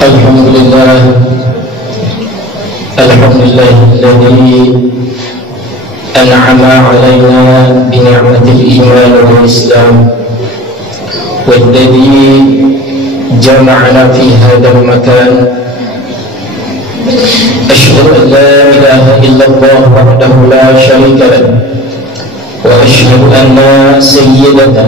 الحمد لله الذي أنعم علينا بنعمة الإيمان والإسلام، والذي جمعنا في هذا المكان. أشهد أن لا إله إلا الله وحده لا شريك له، وأشهد أن سيدنا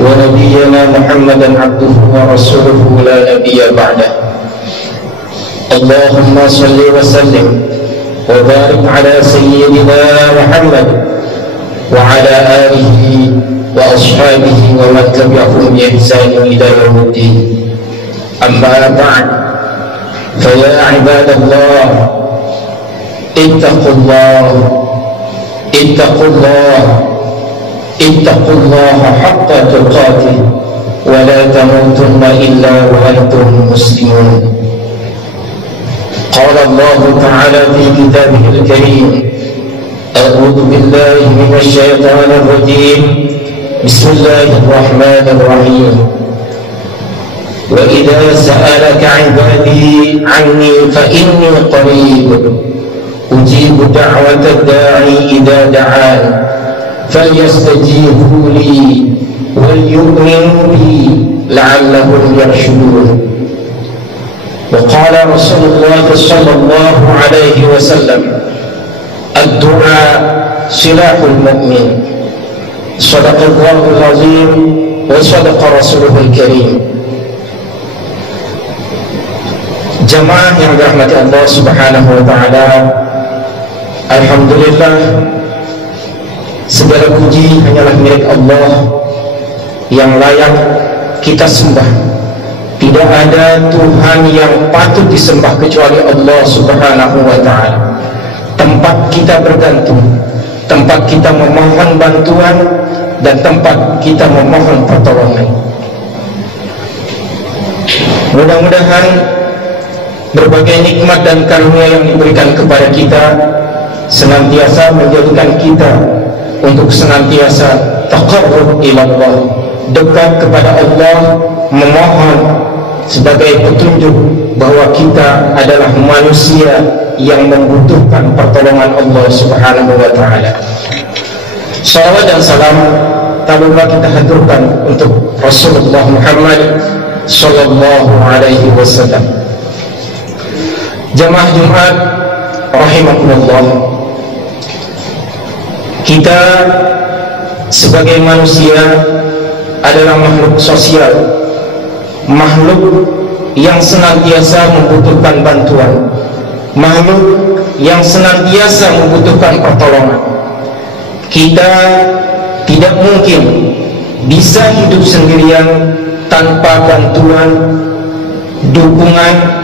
ونبينا محمدا عبده ورسوله لا نبي بعده. اللهم صل وسلم وبارك على سيدنا محمد وعلى آله وأصحابه ومن تبعهم بإحسان إلى يوم الدين. أما بعد، فيا عباد الله، اتقوا الله اتقوا الله اتقوا الله حق تقاته، ولا تموتن إلا وأنتم مسلمون. قال الله تعالى في كتابه الكريم: أعوذ بالله من الشيطان الرجيم، بسم الله الرحمن الرحيم. وإذا سألك عبادي عني فإني قريب أجيب دعوة الداعي إذا دعان فليستجيبوا لي وليؤمنوا بي لعلهم يرشدون. وقال رسول الله صلى الله عليه وسلم: الدعاء سلاح المؤمن. صدق الله العظيم وصدق رسوله الكريم. Jamaah yang dirahmati Allah Subhanahu wa taala, alhamdulillah, segala puji hanyalah milik Allah yang layak kita sembah. Tidak ada Tuhan yang patut disembah kecuali Allah Subhanahu wa ta'ala. Tempat kita bergantung, tempat kita memohon bantuan, dan tempat kita memohon pertolongan. Mudah-mudahan berbagai nikmat dan karunia yang diberikan kepada kita senantiasa menjadikan kita untuk senantiasa taqarrub ila Allah, dekat kepada Allah, memohon sebagai petunjuk bahwa kita adalah manusia yang membutuhkan pertolongan Allah Subhanahu wa ta'ala. Salawat dan salam tak lupa kita haturkan untuk Rasulullah Muhammad sallallahu alaihi wasallam. Jamaah Jumat rahimakumullah, kita sebagai manusia adalah makhluk sosial, makhluk yang senantiasa membutuhkan bantuan, makhluk yang senantiasa membutuhkan pertolongan. Kita tidak mungkin bisa hidup sendirian tanpa bantuan, dukungan,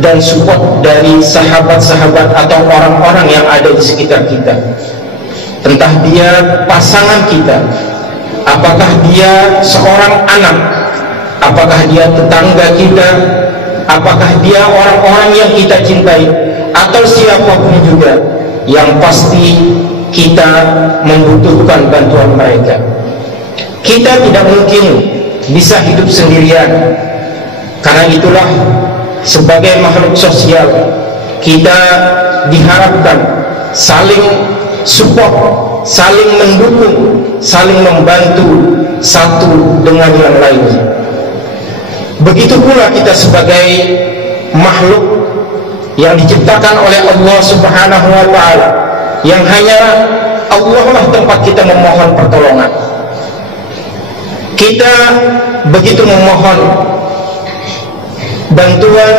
dan support dari sahabat-sahabat atau orang-orang yang ada di sekitar kita. Entah dia pasangan kita, apakah dia seorang anak, apakah dia tetangga kita, apakah dia orang-orang yang kita cintai, atau siapapun juga, yang pasti kita membutuhkan bantuan mereka. Kita tidak mungkin bisa hidup sendirian. Karena itulah, sebagai makhluk sosial, kita diharapkan saling support, saling mendukung, saling membantu satu dengan yang lainnya. Begitu pula kita sebagai makhluk yang diciptakan oleh Allah Subhanahu wa ta'ala, yang hanya Allah lah tempat kita memohon pertolongan. Kita begitu memohon bantuan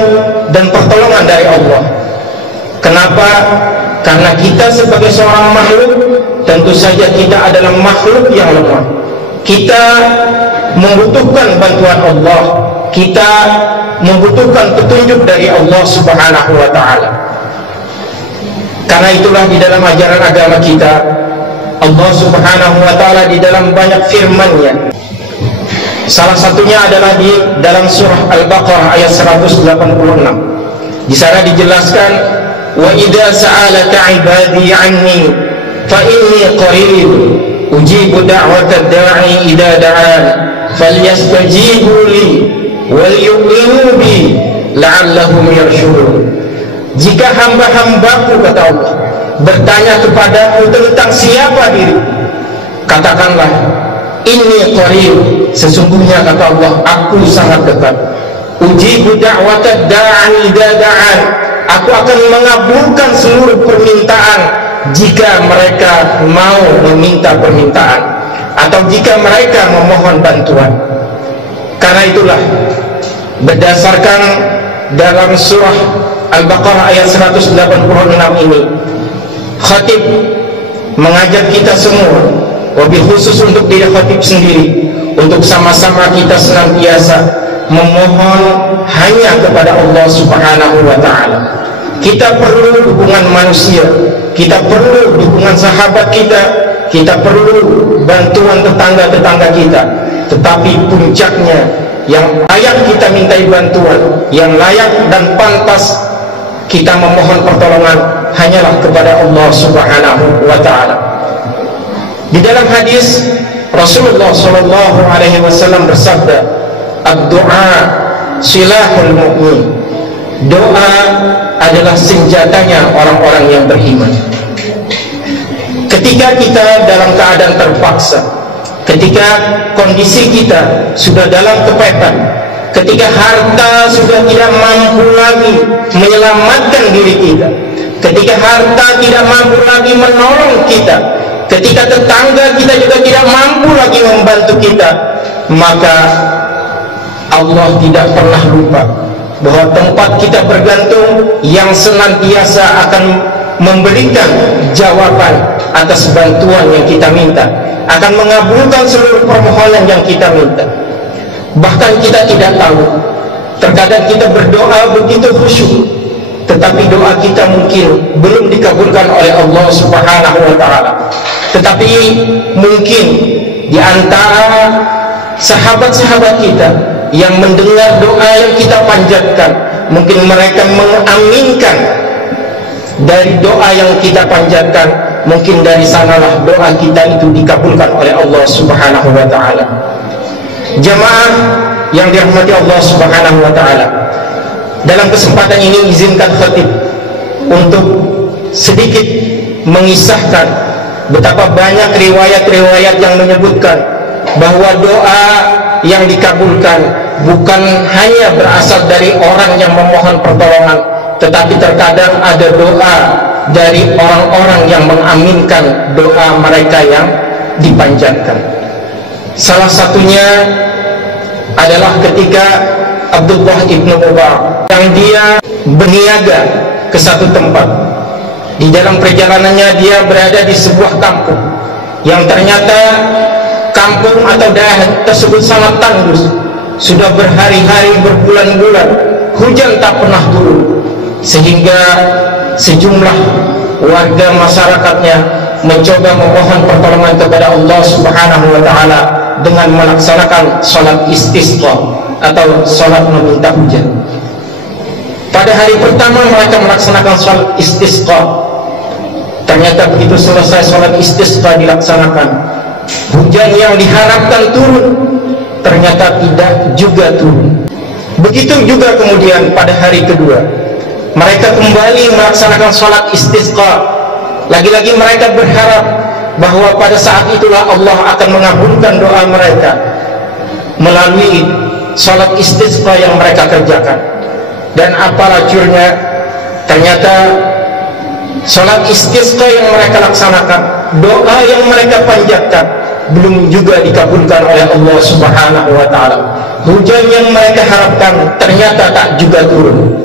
dan pertolongan dari Allah. Kenapa? Karena kita sebagai seorang makhluk, tentu saja kita adalah makhluk yang lemah. Kita membutuhkan bantuan Allah, kita membutuhkan petunjuk dari Allah Subhanahu wa ta'ala. Karena itulah di dalam ajaran agama kita, Allah Subhanahu wa ta'ala di dalam banyak firman-Nya, salah satunya adalah di dalam surah Al-Baqarah ayat 186. Di sana dijelaskan, wa idza sa'alaka 'ibadi 'anni fa inni qarib ujibu da'watad da'i idza da'an falyastajibu li wal yu'minu bi la'allahum yarshudun. Jika hamba-hambaku, kata Allah, bertanya kepadamu tentang siapa diri, katakanlah, inni qarib, sesungguhnya kata Allah, aku sangat dekat. Ujibu da'watad da'i idza da'an, aku akan mengabulkan seluruh permintaan jika mereka mau meminta permintaan atau jika mereka memohon bantuan. Karena itulah, berdasarkan dalam surah Al-Baqarah ayat 186 ini, khatib mengajak kita semua, wabil khusus untuk diri khatib sendiri, untuk sama-sama kita senantiasa memohon hanya kepada Allah Subhanahu wa ta'ala. Kita perlu dukungan manusia, kita perlu dukungan sahabat kita perlu bantuan tetangga-tetangga kita, tetapi puncaknya yang layak kita mintai bantuan, yang layak dan pantas kita memohon pertolongan hanyalah kepada Allah Subhanahu wa ta'ala. Di dalam hadis Rasulullah sallallahu alaihi wasallam bersabda, ad-du'a silahul mu'min. Doa adalah senjatanya orang-orang yang beriman. Ketika kita dalam keadaan terpaksa, ketika kondisi kita sudah dalam kepetan, ketika harta sudah tidak mampu lagi menyelamatkan diri kita, ketika harta tidak mampu lagi menolong kita, ketika tetangga kita juga tidak mampu lagi membantu kita, maka Allah tidak pernah lupa bahwa tempat kita bergantung yang senantiasa akan memberikan jawaban atas bantuan yang kita minta, akan mengabulkan seluruh permohonan yang kita minta. Bahkan kita tidak tahu, terkadang kita berdoa begitu khusyuk, tetapi doa kita mungkin belum dikabulkan oleh Allah Subhanahu wa ta'ala. Tetapi mungkin di antara sahabat-sahabat kita yang mendengar doa yang kita panjatkan, mungkin mereka mengaminkan dari doa yang kita panjatkan, mungkin dari sanalah doa kita itu dikabulkan oleh Allah Subhanahu wa ta'ala. Jamaah yang dirahmati Allah Subhanahu wa ta'ala, dalam kesempatan ini izinkan khatib untuk sedikit mengisahkan betapa banyak riwayat-riwayat yang menyebutkan bahwa doa yang dikabulkan bukan hanya berasal dari orang yang memohon pertolongan, tetapi terkadang ada doa dari orang-orang yang mengaminkan doa mereka yang dipanjatkan. Salah satunya adalah ketika Abdullah ibnu Mubarak yang dia berniaga ke satu tempat. Di dalam perjalanannya dia berada di sebuah kampung yang ternyata kampung atau daerah tersebut sangat tandus. Sudah berhari-hari, berbulan-bulan hujan tak pernah turun, sehingga sejumlah warga masyarakatnya mencoba memohon pertolongan kepada Allah Subhanahu wa ta'ala dengan melaksanakan sholat istisqa atau sholat meminta hujan. Pada hari pertama mereka melaksanakan sholat istisqa, ternyata begitu selesai sholat istisqa dilaksanakan, hujan yang diharapkan turun ternyata tidak juga turun. Begitu juga kemudian pada hari kedua mereka kembali melaksanakan sholat istisqa. Lagi-lagi mereka berharap bahwa pada saat itulah Allah akan mengabulkan doa mereka melalui sholat istisqa yang mereka kerjakan. Dan apa lacurnya, ternyata sholat istisqa yang mereka laksanakan, doa yang mereka panjatkan belum juga dikabulkan oleh Allah Subhanahu wa ta'ala. Hujan yang mereka harapkan ternyata tak juga turun.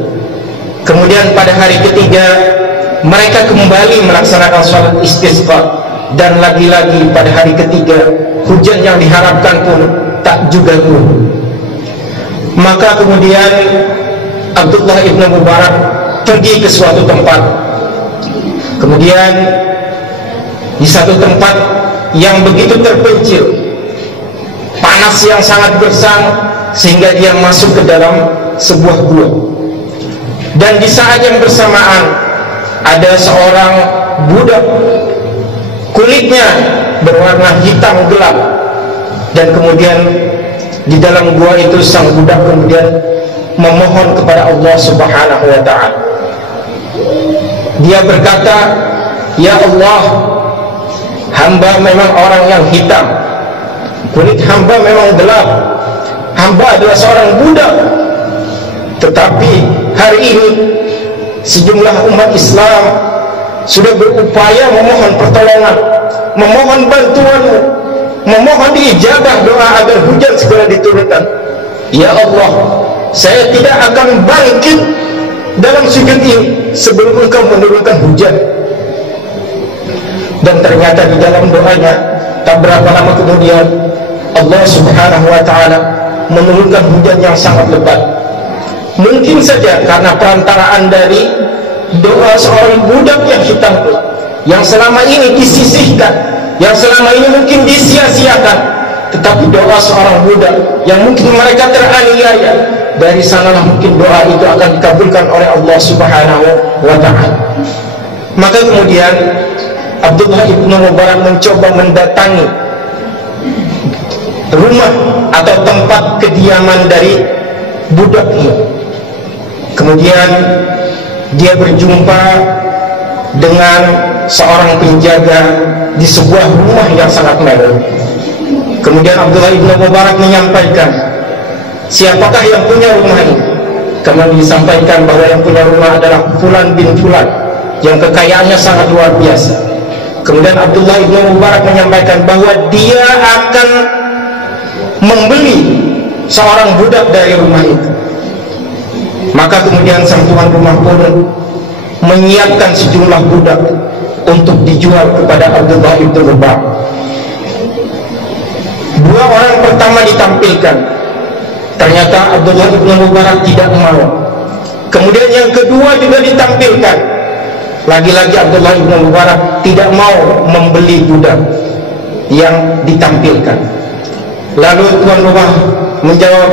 Kemudian pada hari ketiga mereka kembali melaksanakan sholat istisqa, dan lagi-lagi pada hari ketiga hujan yang diharapkan pun tak juga turun. Maka kemudian Abdullah ibnu Mubarak pergi ke suatu tempat. Kemudian di satu tempat yang begitu terpencil, panas yang sangat gersang, sehingga dia masuk ke dalam sebuah gua. Dan di saat yang bersamaan ada seorang budak, kulitnya berwarna hitam gelap, dan kemudian di dalam gua itu sang budak kemudian memohon kepada Allah Subhanahu wa ta'ala. Dia berkata, "Ya Allah, hamba memang orang yang hitam, kulit hamba memang gelap, hamba adalah seorang budak. Tetapi hari ini sejumlah umat Islam sudah berupaya memohon pertolongan, memohon bantuanmu, memohon diijabah doa agar hujan segera diturunkan. Ya Allah, saya tidak akan bangkit dalam sujud ini sebelum Engkau menurunkan hujan." Dan ternyata di dalam doanya, tak berapa lama kemudian Allah Subhanahu wa ta'ala menurunkan hujan yang sangat lebat. Mungkin saja karena perantaraan dari doa seorang budak yang hitam, yang selama ini disisihkan, yang selama ini mungkin disia-siakan, tetapi doa seorang budak yang mungkin mereka teraniaya, dari sanalah mungkin doa itu akan dikabulkan oleh Allah Subhanahu wa ta'ala. Maka kemudian Abdullah ibn Mubarak mencoba mendatangi rumah atau tempat kediaman dari budak ini. Kemudian dia berjumpa dengan seorang penjaga di sebuah rumah yang sangat mewah. Kemudian Abdullah ibn Mubarak menyampaikan, "Siapakah yang punya rumah ini?" Kemudian disampaikan bahwa yang punya rumah adalah Fulan bin Fulan, yang kekayaannya sangat luar biasa. Kemudian Abdullah ibn Mubarak menyampaikan bahwa dia akan membeli seorang budak dari rumah itu. Maka kemudian sang tuan rumah pun menyiapkan sejumlah budak untuk dijual kepada Abdullah ibn Mubarak. Dua orang pertama ditampilkan, ternyata Abdullah ibn Mubarak tidak mau. Kemudian yang kedua juga ditampilkan, lagi-lagi Abdullah ibn Mubarak tidak mau membeli budak yang ditampilkan. Lalu tuan rumah menjawab,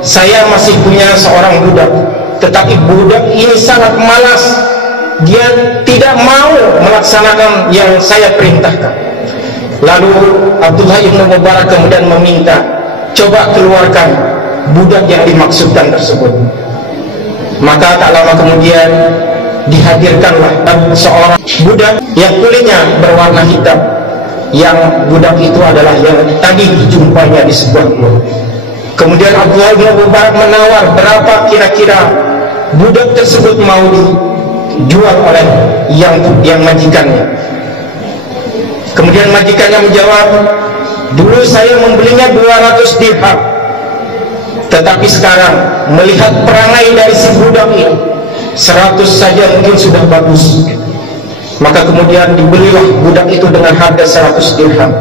"Saya masih punya seorang budak, tetapi budak ini sangat malas. Dia tidak mau melaksanakan yang saya perintahkan." Lalu Abdullah ibn Mubarak kemudian meminta, "Coba keluarkan budak yang dimaksudkan tersebut." Maka tak lama kemudian dihadirkanlah seorang budak yang kulitnya berwarna hitam, yang budak itu adalah yang tadi dijumpainya di sebuah rumah. Kemudian Abdullah bin Mubarak menawar berapa kira-kira budak tersebut mau dijual oleh yang majikannya. Kemudian majikannya menjawab, "Dulu saya membelinya 200 dirham, tetapi sekarang melihat perangai dari si budak ini, 100 saja mungkin sudah bagus." Maka kemudian dibelilah budak itu dengan harga 100 dirham.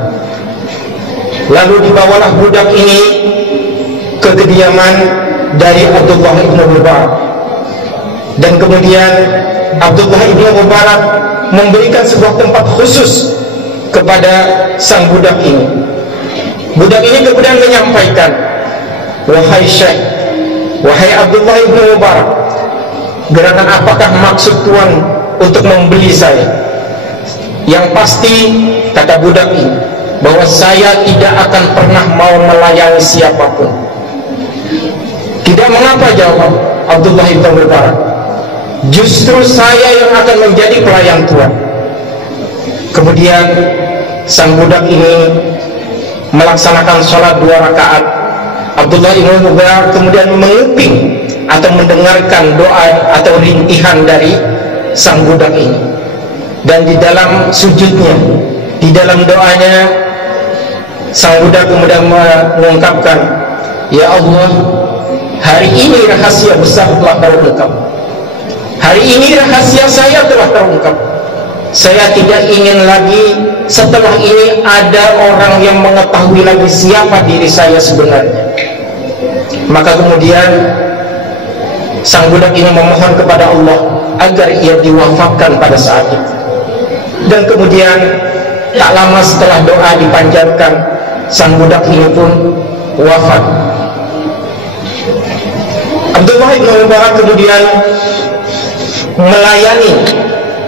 Lalu dibawalah budak ini ke kediaman dari Abdullah ibn Mubarak. Dan kemudian Abdullah ibn Mubarak memberikan sebuah tempat khusus kepada sang budak ini. Budak ini kemudian menyampaikan, "Wahai Syekh, wahai Abdullah ibn Mubarak, gerakan apakah maksud Tuan untuk membeli saya?" "Yang pasti," kata budak ini, "bahwa saya tidak akan pernah mau melayani siapapun." "Tidak mengapa," jawab Abdullah ibn Mubarak, "justru saya yang akan menjadi pelayan Tuan." Kemudian sang budak ini melaksanakan sholat 2 rakaat. Abdullah ibn Mubarak kemudian menguping atau mendengarkan doa atau rintihan dari sang budak ini. Dan di dalam sujudnya, di dalam doanya, sang budak kemudian mengungkapkan, "Ya Allah, hari ini rahasia besar telah terungkap. Hari ini rahasia saya telah terungkap. Saya tidak ingin lagi setelah ini ada orang yang mengetahui lagi siapa diri saya sebenarnya." Maka kemudian sang budak ini memohon kepada Allah agar ia diwafatkan pada saat itu. Dan kemudian tak lama setelah doa dipanjatkan, sang budak ini pun wafat. Abdullah ibn Mubarak kemudian melayani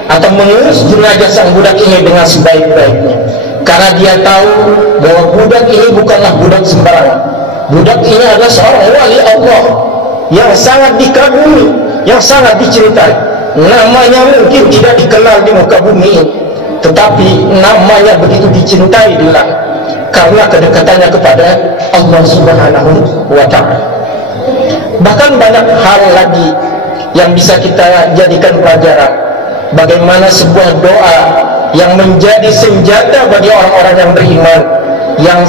atau mengurus jenazah sang budak ini dengan sebaik-baiknya, karena dia tahu bahwa budak ini bukanlah budak sembarangan. Budak ini adalah seorang wali Allah, yang sangat dikagumi, yang sangat dicintai. Namanya mungkin tidak dikenal di muka bumi, tetapi namanya begitu dicintai di langit karena kedekatannya kepada Allah Subhanahu wa Ta'ala. Bahkan banyak hal lagi yang bisa kita jadikan pelajaran, bagaimana sebuah doa yang menjadi senjata bagi orang-orang yang beriman, yang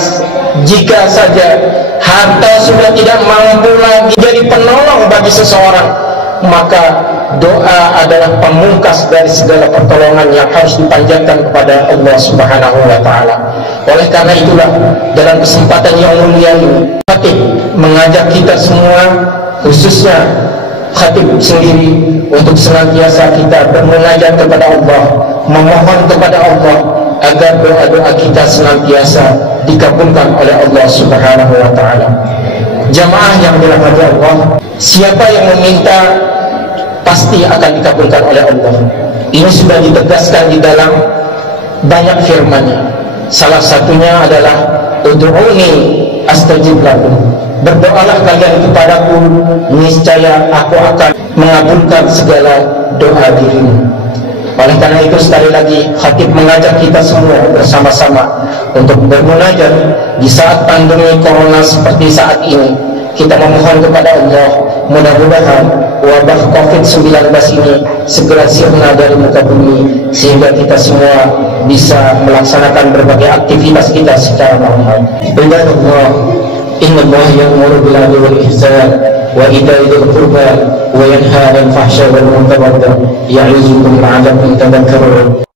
jika saja harta sudah tidak mampu lagi jadi penolong bagi seseorang, maka doa adalah pamungkas dari segala pertolongan yang harus dipanjatkan kepada Allah Subhanahu wa Ta'ala. Oleh karena itulah, dalam kesempatan yang mulia ini, khatib mengajak kita semua, khususnya khatib sendiri, untuk senantiasa kita bermunajat kepada Allah, memohon kepada Allah agar doa-doa kita senantiasa dikabulkan oleh Allah Subhanahu wa Ta'ala. Jamaah yang dirahmati Allah, siapa yang meminta pasti akan dikabulkan oleh Allah. Ini sudah ditegaskan di dalam banyak firman-Nya. Salah satunya adalah ud'uni astajib lakum. Berdoalah kalian kepadaku, niscaya aku akan mengabulkan segala doa dirimu. Oleh karena itu, sekali lagi khatib mengajak kita semua bersama-sama untuk bermunajat di saat pandemi corona seperti saat ini. Kita memohon kepada Allah, mudah-mudahan wabah COVID-19 ini segera sirna dari muka bumi, sehingga kita semua bisa melaksanakan berbagai aktivitas kita secara normal. Ibadallah, innallaha ya'muru bil 'adli wal ihsan wa ita'i dzil qurba wa yanha 'anil fahsya'i wal munkar wal baghi ya'izukum la'allakum tadhakkarun.